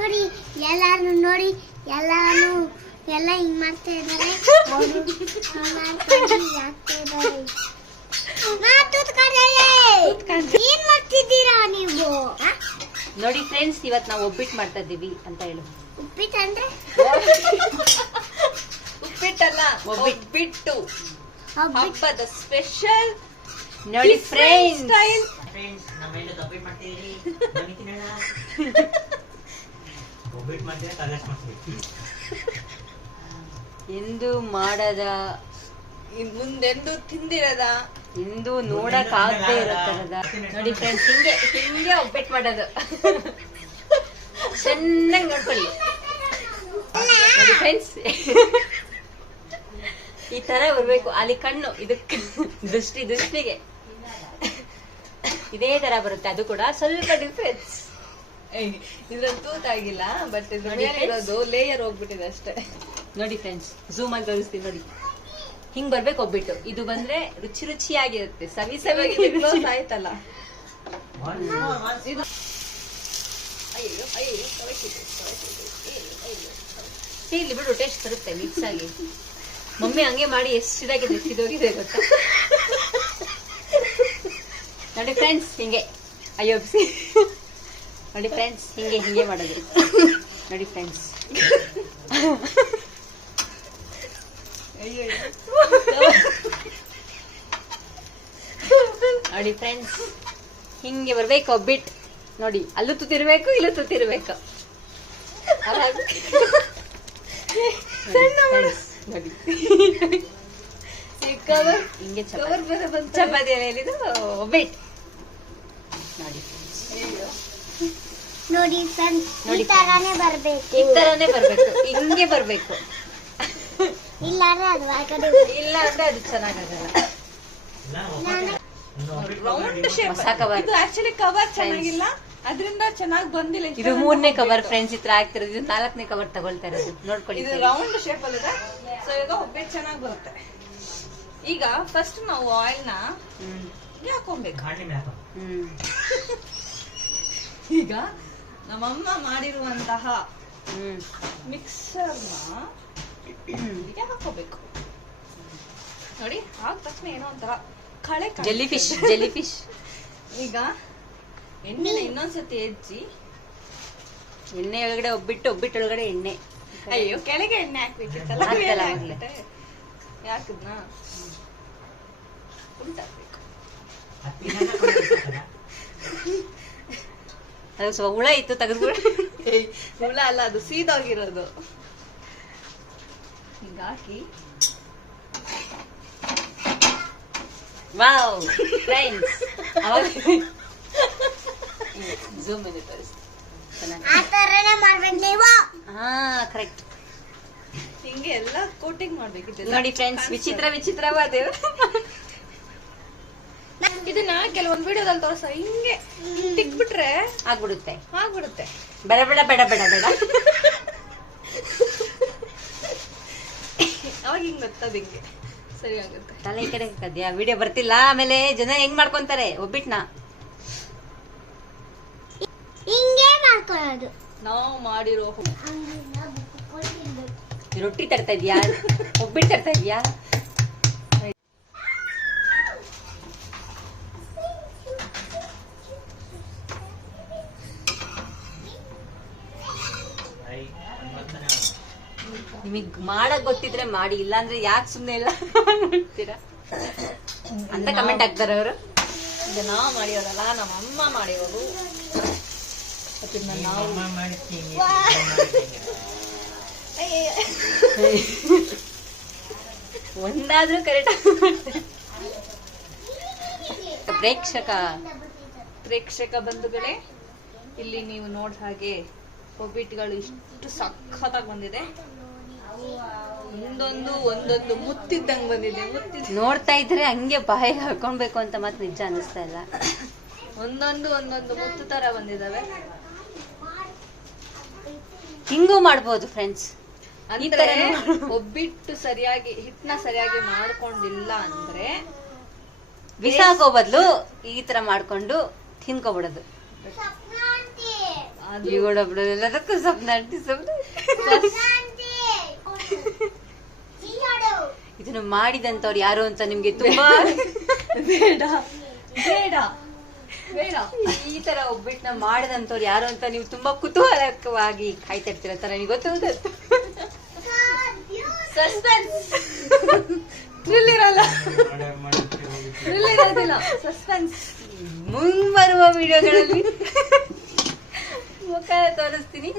ನೋಡಿ ಎಲ್ಲಾರು ನೋಡಿ ಎಲ್ಲಾನು ಎಲ್ಲ ಹಿಂಗ್ ಮಾಡ್ತಾ ಇದ್ದಾರೆ. ಏನ್ ಮಾಡ್ತಿದ್ದೀರಾ ನೀವು? ನೋಡಿ ಫ್ರೆಂಡ್ಸ್ ಇವತ್ ನಾವು ಒಬ್ಬಿಟ್ಟು ಮಾಡ್ತಾ ಇದ್ದೀವಿ ಅಂತ ಹೇಳು. ಉಪ್ಪಿಟ್ಟಂದ್ರೆ ಉಪ್ಪಿಟ್ಟಲ್ಲ ಒಬ್ಬಿಟ್ಟು. ಹಬ್ಬದ ಸ್ಪೆಷಲ್ ನೋಡಿ ಫ್ರೆಂಡ್ಸ್ ಸ್ಟೈಲ್ ಫ್ರೆಂಡ್ಸ್ ನಮ್ಮೆಲ್ಲ ಒಬ್ಬಿಟ್ಟು ಎಂದು ಮಾಡದ ಮುಂದೆಂದು ತಿಂದಿರದ? ಎಂದು ನೋಡಕ್ ಆಗದೆ ಇರೋ ತರದ ನೋಡಿ ಫ್ರೆಂಡ್ಸ್ ಹಿಂಗೆ ಹಿಂಗೆ ಒಬ್ಬೆಟ್ ಮಾಡೋದು. ಚೆನ್ನಾಗಿ ನೋಡ್ಕೊಳ್ಳಿ. ನೋಡಿ ಫ್ರೆಂಡ್ಸ್ ಈ ತರ ಬರ್ಬೇಕು. ಅಲ್ಲಿ ಕಣ್ಣು ಇದಕ್ಕೆ ದೃಷ್ಟಿ ದೃಷ್ಟಿಗೆ. ಇದೇ ತರ ಬರುತ್ತೆ. ಅದು ಕೂಡ ಸ್ವಲ್ಪ ಡಿಫ್ರೆನ್ಸ್ ಇದ್ರಲ್ಲಿ ತೂತಾಗಿಲ್ಲ ಬಟ್ ಇದ್ರ ನೋಡಿ ಮೇಲೆ friends. ಇರೋದು ಲೇಯರ್ ಹೋಗ್ಬಿಟ್ಟಿದೆ ಅಷ್ಟೇ. ನೋಡಿ ಫ್ರೆಂಡ್ಸ್ ಝೂಮ್ ಅಲ್ಲಿ ತೋರಿಸ್ತೀನಿ ನೋಡಿ. ಹಿಂಗ್ ಬರ್ಬೇಕು ಒಬ್ಬಿಟ್ಟು. ಇದು ಬಂದ್ರೆ ರುಚಿ ರುಚಿಯಾಗಿರುತ್ತೆ ಸವಿ ಸವಿ ಕ್ಲೋಸ್ ಆಯ್ತಲ್ಲ ಇದು ಅಯ್ಯೋ ಅಯ್ಯೋ ಅಯ್ಯೋ. ಇಲ್ಲಿ ಬಿಡು ಟೇಸ್ಟ್ ಬರುತ್ತೆ ಮಿಕ್ಸ್ ಆಗಿ ಮಮ್ಮಿ ಹಂಗೆ ಮಾಡಿ ಎಷ್ಟು ಇದಾಗಿದೆ ಸಿದೋಗಿದೆ ಗೊತ್ತಾ? ನೋಡಿ ಫ್ರೆಂಡ್ಸ್ ಹಿಂಗೆ. ಅಯ್ಯೋ ಸಿ ನೋಡಿ ಫ್ರೆಂಡ್ಸ್ ಹಿಂಗೆ ಹಿಂಗೆ ಮಾಡೋದು. ನೋಡಿ ಫ್ರೆಂಡ್ಸ್. ನೋಡಿ ಫ್ರೆಂಡ್ಸ್ ಹಿಂಗೆ ಬರ್ಬೇಕು ಒಬ್ಬಿಟ್. ನೋಡಿ ಅಲ್ಲೂ ತುತ್ತಿರ್ಬೇಕು ಇಲ್ಲೂ ತುತ್ತಿರ್ಬೇಕು. ನೋಡಿ ಹಿಂಗೆ ಚಪಾತಿ. ನೋಡಿ ಚಪಾತಿ ಎಲೆಯಲ್ಲಿದು ಒಬ್ಬಿಟ್. ನೋಡಿ ಫ್ರೆಂಡ್ಸ್ ಈ ತರಾನೇ ಬರ್ಬೇಕು. ಈ ತರಾನೇ ಬರ್ಬೇಕು. ಹಿಂಗೆ ಬರ್ಬೇಕು. ಅದು ಇಲ್ಲ ಅಂದ್ರೆ ಅದು ಚೆನ್ನಾಗಿ ಎಲ್ಲ ಒಬ್ಬಟ್ಟು. ಒಂದು ಒಬ್ಬಿಟ್ಟು ರೌಂಡ್ ಶೇಪ್ ಇದು ಆಕ್ಚುಲಿ ಕವರ್ ಚೆನ್ನಾಗಿಲ್ಲ. ಅದರಿಂದ ಚೆನ್ನಾಗಿ ಬಂದಿಲ್ಲ ಇದು ಮೂರನೇ ಕವರ್ ಫ್ರೆಂಡ್ಸ್ ಇತ್ರ ಆಗ್ತಿರೋದು. ಇದು ನಾಲ್ಕನೇ ಕವರ್ ತಗೊಳ್ತಾ ಇರೋದು. ನೋಡ್ಕೊಳ್ಳಿ ಇದು ರೌಂಡ್ ಶೇಪ್ ಅಲ್ಲದ ಸೊ ಈಗ ಒಬ್ಬಿಟ್ಟು ಚೆನ್ನಾಗಿ ಬರುತ್ತೆ. ಈಗ ಫಸ್ಟ್ ನಾವು ಆಯಿಲ್ನ ಹಾಕೊಬೇಕು ಮೇಲೆ ಹ್ಮ್. ಈಗ ನಮ್ಮಮ್ಮ ಮಾಡಿರುವಂತಹ ಹ್ಮ್ ಮಿಕ್ಸರ್ನ ಹೀಗೆ ಹಾಕೋಬೇಕು. ನೋಡಿ ಆಗ ತಕ್ಷಣ ಏನೋ ಒಂಥರ ಕಳೆ. ಜೆಲ್ಲಿ ಫಿಶ್ ಜೆಲ್ಲಿ ಫಿಶ್ ಈಗ ಎಣ್ಣೆ ಇನ್ನೊಂದ್ಸತಿ ಹೆಜ್ಜಿ ಎಣ್ಣೆ ಒಳಗಡೆ ಒಬ್ಬಿಟ್ಟು ಒಬ್ಬಿಟ್ಟು ಒಳಗಡೆ ಎಣ್ಣೆ ಅಯ್ಯೋ ಕೆಳಗೆ ಎಣ್ಣೆ ಹಾಕ್ಬೇಕಿತ್ತಲ್ಲ. ಯಾಕದ್ನ? ಉಲ್ಟಾಕ್ಬೇಕು ಅದು ಸ್ವಲ್ಪ ಹುಳ ಇತ್ತು ತೆಗೆದ್ಬಿಡು. ಏಯ್, ಹುಳ ಅಲ್ಲ ಅದು ಸೀದೋಗಿರೋದು. ಹಿಂಗಾಕಿ ವಾವ್ ಫ್ರೆಂಡ್ಸ್. ಅವಾಗ ಝೂಮ್ ಇದೆ ತೋರಿಸ್ತು ಆ ತರನೇ ಮಾಡ್ಬೇಕು ನೀವು. ಹಾ ಕರೆಕ್ಟ್ ಹಿಂಗೆ ಎಲ್ಲ ಕೋಟಿಂಗ್ ಮಾಡ್ಬೇಕಿತ್ತು. ನೋಡಿ ಫ್ರೆಂಡ್ಸ್ ವಿಚಿತ್ರ ವಿಚಿತ್ರವಾದ ಇದನ್ನ ಕೆಲವೊಂದ್ ವಿಡಿಯೋದಲ್ಲಿ ತೋರಿಸ. ಹಿಂಗೆ ತಿಕ್ಬಿಟ್ರೆ ಆಗ್ಬಿಡುತ್ತೆ. ಆಗ್ಬಿಡುತ್ತೆ. ಬೇಡ ಬೇಡ ಬೇಡ ಬೇಡ ಬೇಡ. ಅವಾಗ ಹಿಂಗ್ ಗೊತ್ತದ ಹಿಂಗೆ. ಸರಿ ಆಗುತ್ತೆ. ತಲೆ ಈ ಕಡೆ ಕದ್ಯಾ? ವಿಡಿಯೋ ಬರ್ತಿಲ್ಲ ಆಮೇಲೆ ಜನ ಹೆಂಗ್ ಮಾಡ್ಕೊಂತಾರೆ? ಒಬ್ಬಿಟ್ನ? ಹಿಂಗೆ ಮಾಡ್ಕೊಳ್ಳೋದು. ನಾವು ಮಾಡಿರೋ ರೊಟ್ಟಿ ತರ್ತಾ ಇದ್ಯಾ? ಒಬ್ಬಿಟ್ಟು ತರ್ತಾ ಇದ್ಯಾ? ನಿಮಗ್ ಮಾಡಕ್ ಗೊತ್ತಿದ್ರೆ ಮಾಡಿ ಇಲ್ಲಾಂದ್ರೆ ಯಾಕೆ ಸುಮ್ನೆ ಇಲ್ಲ ಅಂತ ಕಮೆಂಟ್ ಹಾಕ್ತಾರೆ ಅವರು. ಇದು ನಾವು ಮಾಡಿರೋದಲ್ಲ ನಮ್ಮ ಅಮ್ಮ ಮಾಡಿರೋದು. ನಾವು. ಒಂದಾದ್ರೂ ಕರೆಕ್ಟ್ ಪ್ರೇಕ್ಷಕ ಪ್ರೇಕ್ಷಕ ಬಂಧುಗಳೇ ಇಲ್ಲಿ ನೀವು ನೋಡ್ ಹಾಗೆ ಒಬ್ಬಿಟ್ಟುಗಳು ಇಷ್ಟು ಸಖತ್ತಾಗಿ ಬಂದಿದೆ. ಒಂದೊಂದು ಒಂದೊಂದು ಮುತ್ತಿದ್ದಂಗ್ ಬಂದಿದೆ ಮುತ್ತಿದ್ದ ನೋಡ್ತಾ ಇದ್ರೆ ಹಂಗೆ ಬಾಯಿಗೆ ಹಾಕೊಳ್ಬೇಕು ಅಂತ ಮತ್ತೆ ನಿಜ ಅನಿಸ್ತಾ ಇಲ್ಲ. ಒಂದೊಂದು ಒಂದೊಂದು ಮುತ್ತು ತರ ಬಂದಿದಾವೆ. ಹಿಂಗೂ ಮಾಡ್ಬೋದು ಫ್ರೆಂಡ್ಸ್ ಅಂದ್ರೆ ಒಬ್ಬಿಟ್ಟು ಸರಿಯಾಗಿ ಹಿಟ್ನ ಸರಿಯಾಗಿ ಮಾಡ್ಕೊಂಡಿಲ್ಲ ಅಂದ್ರೆ ಬಿಸಾಕೋ ಬದಲು ಈ ತರ ಮಾಡ್ಕೊಂಡು ತಿನ್ಕೊಬಿಡೋದು. ಅದಕ್ಕೂ ಇವುಗಳೊಬ್ಳು ಅಂಟಿ ಮಾಡಿದಂತವ್ರು ಯಾರು ಅಂತ ನಿಮ್ಗೆ ತುಂಬಾ ಬೇಡ. ಬೇಡ. ಬೇಡ. ಈ ತರ ಒಬ್ಬಿಟ್ಟನ್ನ ಮಾಡಿದಂತವ್ರು ಯಾರು ಅಂತ ನೀವು ತುಂಬಾ ಕುತೂಹಲಕವಾಗಿ ಕಾಯ್ತಾ ಇರ್ತೀರ ತರ ನನಗೆ ಗೊತ್ತು ಸಸ್ಪೆನ್ಸ್. ಥ್ರಿಲ್ ಇರಲ್ಲ. ಥ್ರಿಲ್ ಇರೋದಿಲ್ಲ. ಸಸ್ಪೆನ್ಸ್. ಮುಂಬರುವ ವಿಡಿಯೋಗಳಲ್ಲಿ ಮುಖ ತೋರಿಸ್ತೀನಿ.